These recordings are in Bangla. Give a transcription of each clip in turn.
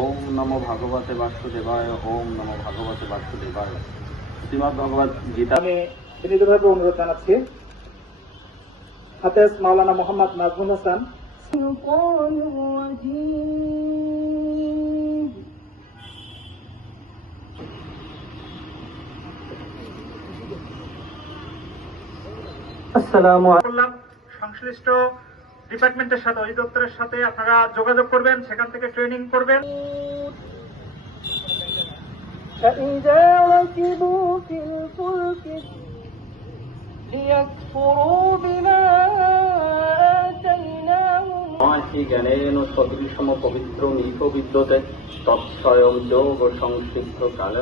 ওম নমো ভগবতে বাসুদেবায় ওম নমো ভগবতে বাসুদেবায়। শ্রীমদ ভগবত গীতা আমি বিনীতভাবে অনুরোধ জানাচ্ছি। হাতেজ মাওলানা মোহাম্মদ নাজমুল হাসান। সংশ্লিষ্ট ডিপার্টমেন্টের সাথে অধিদপ্তরের সাথে আপনারা যোগাযোগ করবেন সেখান থেকে ট্রেনিং করবেন فإذا ركبوا في الفلك ليكفروا بما آتيناهم মহাশি জ্ঞানেন সদৃশম পবিত্র মিথ বিদ্যতে তৎস্বয়ং যোগ সংসিদ্ধ কালে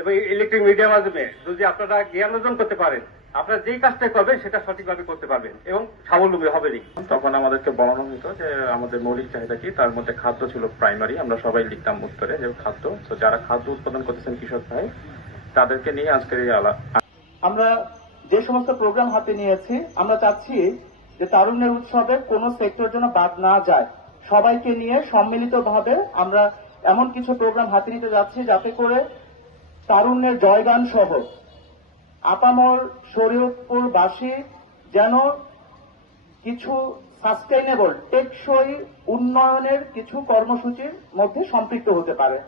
এবং ইলেকট্রিক মিডিয়ার মাধ্যমে যদি আপনারা জ্ঞান অর্জন করতে পারেন আপনারা যেই কাজটা করবেন সেটা সঠিকভাবে করতে পারবেন এবং স্বাবলম্বী হবেনই। তখন আমাদেরকে বলানো হতো যে আমাদের মৌলিক চাহিদা কি? তার মধ্যে খাদ্য ছিল প্রাইমারি আমরা সবাই লিখতাম উত্তরে যে খাদ্য। তো যারা খাদ্য উৎপাদন করতেছেন কৃষক ভাই তাদেরকে নিয়ে আজকের এই আলাপ আমরা যে সমস্ত প্রোগ্রাম হাতে নিয়েছি আমরা চাচ্ছি যে তারুণ্যের উৎসবে কোনো সেক্টর যেন বাদ না যায়। সবাইকে নিয়ে সম্মিলিতভাবে আমরা এমন কিছু প্রোগ্রাম হাতে নিতে যাচ্ছি যাতে করে তারুণ্যের জয়গান সহ। আপামর শরীয়তপুরবাসী যেন কিছু সাস্টেইনেবল টেকসই উন্নয়নের কিছু কর্মসূচির মধ্যে সম্পৃক্ত হতে পারে।